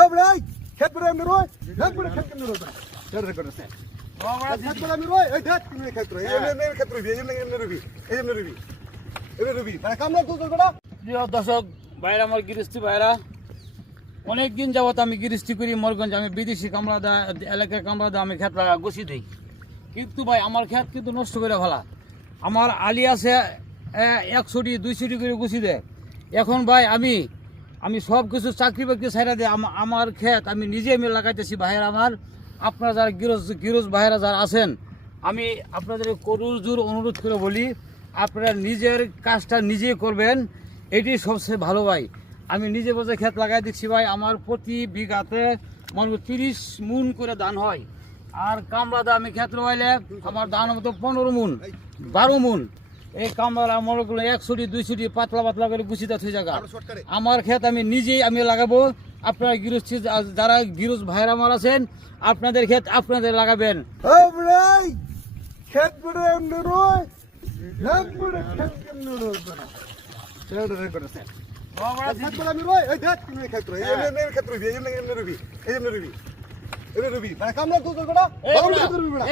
ও ভাই খেত করে এমনি রয় খেত করে খেত কেমনে রয় ছেড়ে করে সে খেত করে আমি রয় এই দেখ তুমি খেত রয় এমনি খেত রবি এমনি রবি এই রবি মানে কামলা তো করবা প্রিয় দর্শক ভাইরা, আমার গৃহস্থী ভাইরা, অনেকদিন যাবত আমি গৃহস্থী করি মরগঞ্জ। আমি বিদেশি কামলা দা এলাকার কামলা দা আমি ক্ষেত গুছি দিই, কিন্তু ভাই আমার ক্ষেত কিন্তু নষ্ট করে ফেলা। আমার আলি আছে 1 ছুটি 2 ছুটি করে গুছি দেয়। এখন ভাই আমি সব কিছু চাকরি বাকরি ছাইরা দিয়ে আমার ক্ষেত আমি নিজে লাগাইতেছি। ভাইয়েরা আমার, আপনারা যারা গৃহস্থ ভাইয়েরা যারা আছেন, আমি আপনাদের করজোর অনুরোধ করে বলি, আপনারা নিজের কাজটা নিজেই করবেন, এটি সবচেয়ে ভালো ভাই। আমি নিজে বসে ক্ষেত লাগাই দিচ্ছি ভাই। আমার প্রতি বিঘাতে মনে 30 মুন করে ধান হয়। আর কামলা দা আমি ক্ষেত লাগাইলে আমার ধান মতো 15 মুন 12 মুন। এই কামলা মনে করলে 1 ছুটি 2 ছুটি পাতলা পাতলা করে গুছিতে থই জায়গা। আমার ক্ষেত আমি নিজেই লাগাবো। আপনারা গৃহস্থী যারা গৃহস্থ ভাইরা আমার আছেন, আপনাদের ক্ষেত আপনাদের লাগাবেন। ও ভাই খেত করে এমনি রয় খেত করে খেত কেমনে রয় ছেড়ে করে সে খেত করে আমি রয় এই দেখ তুমি খেত রয় এমনি খেত রবি এই রবি মানে কামলা তো করবা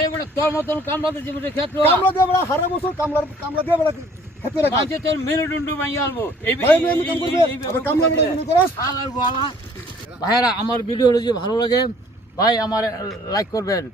এই বড় তোর মতন কামলাতে জীবনে ক্ষেত কামলা দিয়ে বড় হারা বছর কামলা দিয়ে বড় খেত করে কাজে তোর মেরুদণ্ড ভাঙি আলবো। এই ভাই আমি কাম করবে আবার কামলা করে মনে করস ভাইরা, আমার ভিডিও যদি ভালো লাগে ভাই আমার লাইক করবেন।